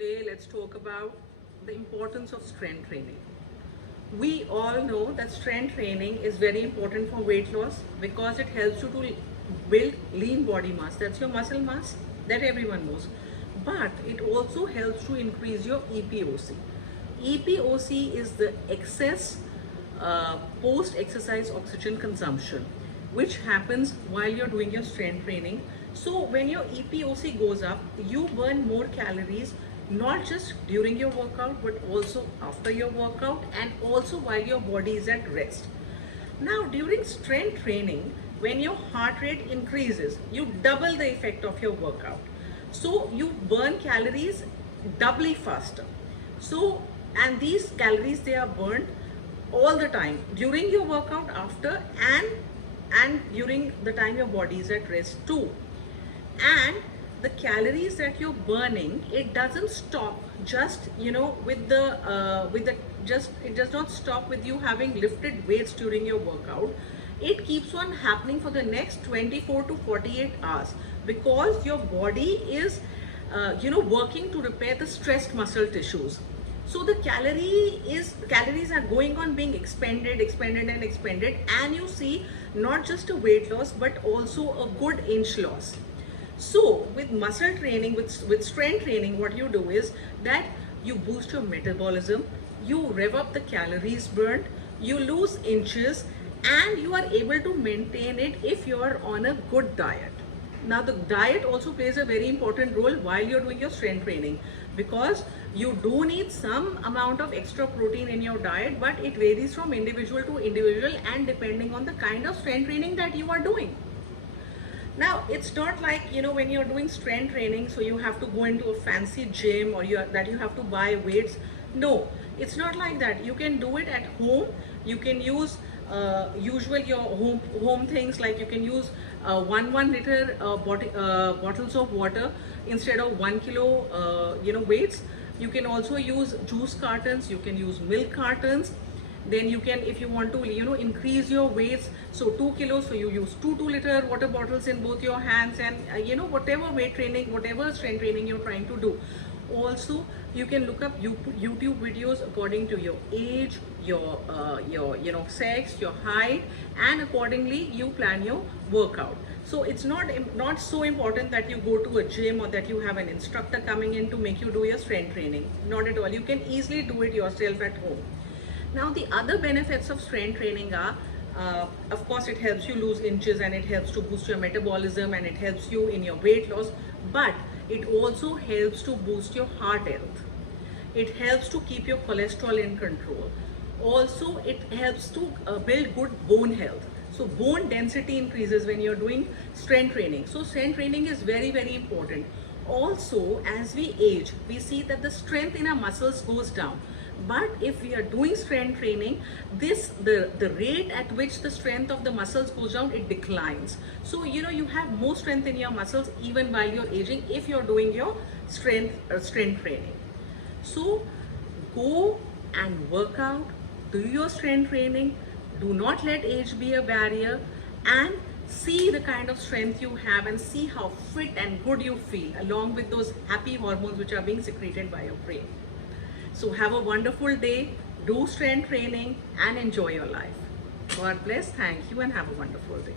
today let's talk about the importance of strength training. We all know that strength training is very important for weight loss because it helps you to build lean body mass. That's your muscle mass that everyone knows. But it also helps to increase your EPOC. EPOC is the excess post-exercise oxygen consumption, which happens while you're doing your strength training. So when your EPOC goes up, you burn more calories, not just during your workout, but also after your workout and also while your body is at rest. Now, during strength training, when your heart rate increases, you double the effect of your workout. So you burn calories doubly faster. So, and these calories, they are burned all the time during your workout, after, and during the time your body is at rest too. And the calories that you're burning, it doesn't stop just with the just it does not stop with you having lifted weights during your workout. It keeps on happening for the next 24 to 48 hours because your body is working to repair the stressed muscle tissues. So the calories are going on being expended, and you see not just a weight loss but also a good inch loss. So with muscle training, with strength training, what you do is that you boost your metabolism, you rev up the calories burned, you lose inches, and you are able to maintain it if you are on a good diet. Now the diet also plays a very important role while you're doing your strength training, because you do need some amount of extra protein in your diet, but it varies from individual to individual and depending on the kind of strength training that you are doing. Now, it's not like, when you're doing strength training, so you have to go into a fancy gym or you have to buy weights. No, it's not like that. You can do it at home. You can use your home things, like you can use 1 liter bottles of water instead of 1 kilo weights. You can also use juice cartons. You can use milk cartons. Then you can, if you want to increase your weights, so 2 kilos, so you use 2 liter water bottles in both your hands, and whatever weight training, whatever strength training you're trying to do. Also, you can look up YouTube videos according to your age, your sex, your height, and accordingly you plan your workout. So it's not so important that you go to a gym or that you have an instructor coming in to make you do your strength training. Not at all. You can easily do it yourself at home. Now, the other benefits of strength training are, of course, it helps you lose inches and it helps to boost your metabolism and it helps you in your weight loss, but it also helps to boost your heart health. It helps to keep your cholesterol in control. Also, it helps to build good bone health. So bone density increases when you're doing strength training. So strength training is very, very important. Also, as we age, we see that the strength in our muscles goes down. But if we are doing strength training, the rate at which the strength of the muscles goes down, it declines. So you have more strength in your muscles even while you're aging if you're doing your strength training. So go and work out, do your strength training. Do not let age be a barrier, and see the kind of strength you have and see how fit and good you feel, along with those happy hormones which are being secreted by your brain. So have a wonderful day, do strength training, and enjoy your life. God bless, thank you, and have a wonderful day.